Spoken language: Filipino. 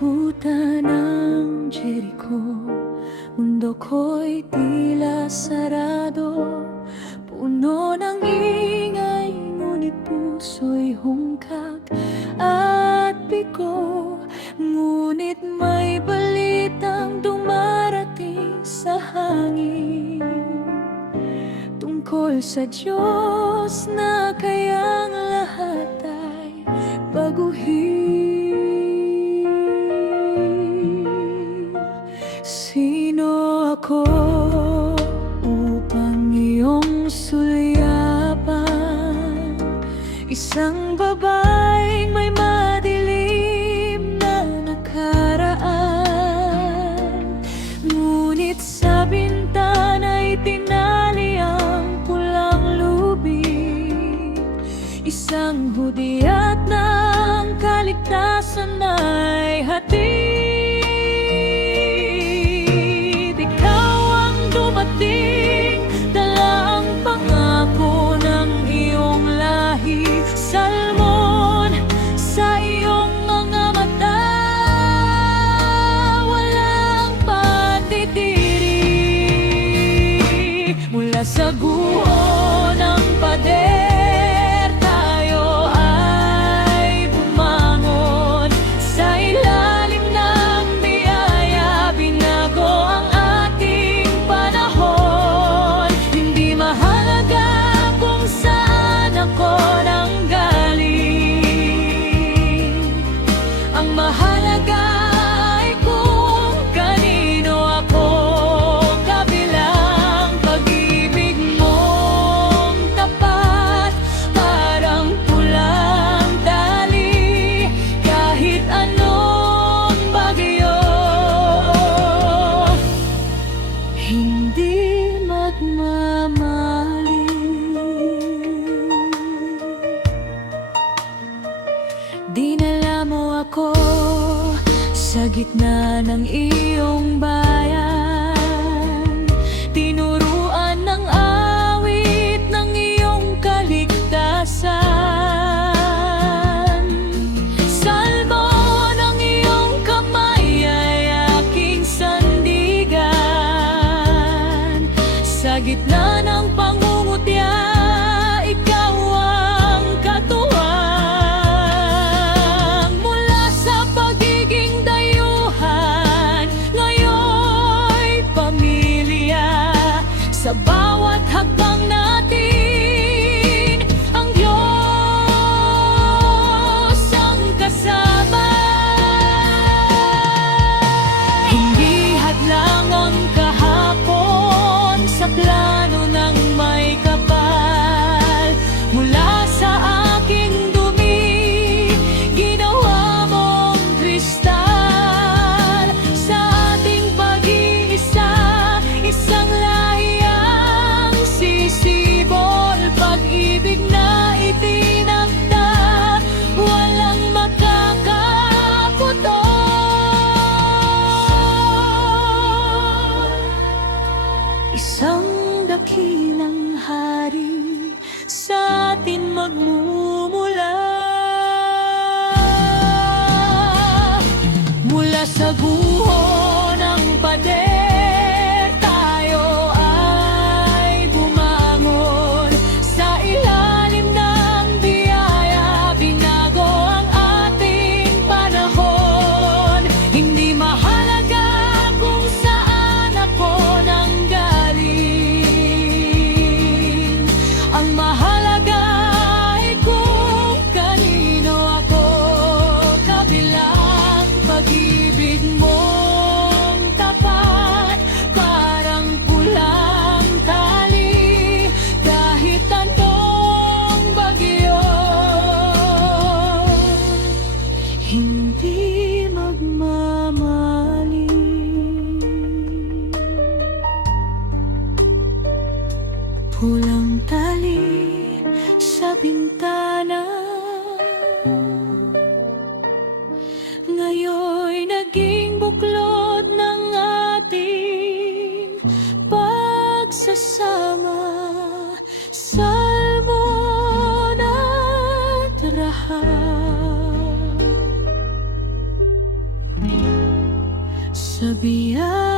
Katakutan ng Jericho, mundo ko'y tila sarado. Puno ng ingay, ngunit puso'y hungkag at bigo. Ngunit may balitang dumarating sa hangin, tungkol sa Diyos na kayang lahat ay baguhin. Sino ako upang iyong sulyapan? Isang babaeng may madilim na nakaraan, ngunit sa bintana'y tinali ang pulang lubid. Isang hudyat ng kaligtasan ay hatid. Dala ang pangako ng iyong lahi, salmon sa iyong mga mata. Walang pandidiri mula sa guho ng pader. Tayo ay bumangon sa ilalim ng biyaya. Binago ang ating panahon. Hindi mahalaga kung saan ako nanggaling. Ang mahalaga ay kung kanino ako kabilang. Pag-ibig mong tapat, parang pulang tali, kahit anong bagyo. Hindi magmamali. Dinala mo ako sa gitna ng iyong bayan. Tinuruan ng awit ng iyong kaligtasan. Salmo ng iyong kamay ay aking sandigan. Sa gitna ng pangungutya, ikaw ang katuwang. Mula sa pagiging dayuhan, ngayon'y pamilya. Sa bawat hakbang natin, ang Diyos ang kasama. Hindi hadlang ang kahapon sa plano ng may kapal. Mula sa aking dumi, ginawa mong kristal. Sa ating pag-iisa, isang lahi ang sisibol. Pag-ibig na itinakda, walang makakaputol. Isang dakilang hari sa atin magmumula. Mula sa guho ng pader, tayo ay bumangon sa ilalim ng biyaya. Binago ang ating panahon. Hindi mahalaga kung saan ako nanggaling. Ang mahalaga ay kung kanino ako kabilang. Pag-ibig mong tapat, parang pulang tali, kahit anong bagyo. Hindi magmamali. Pulang tali sa bintana, ngayon'y naging buklod ng ating pagsasama. Salmon at rahab. sa biyaya